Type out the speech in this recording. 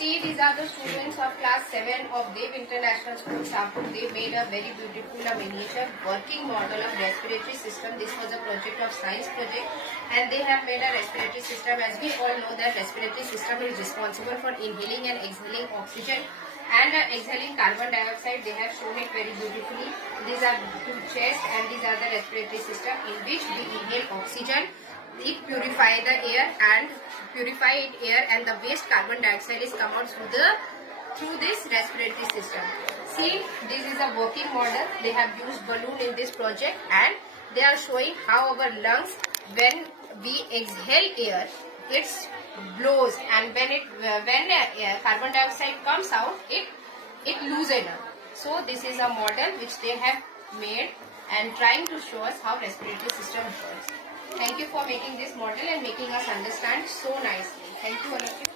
See, these are the students of class 7 of Dev International School, Sapur. They made a very beautiful miniature working model of respiratory system. This was a project of science project, and they have made a respiratory system. As we all know that respiratory system is responsible for inhaling and exhaling oxygen and exhaling carbon dioxide. They have shown it very beautifully. These are two chests, and these are the respiratory system in which we inhale oxygen. It purify the air and the waste carbon dioxide is come out through this respiratory system. See, this is a working model. They have used balloon in this project, and they are showing how our lungs, when we exhale air, it blows, and when carbon dioxide comes out, it loosens up. So this is a model which they have made and trying to show us how respiratory system works. Thank you for making this model and making us understand so nicely. Thank you all of you.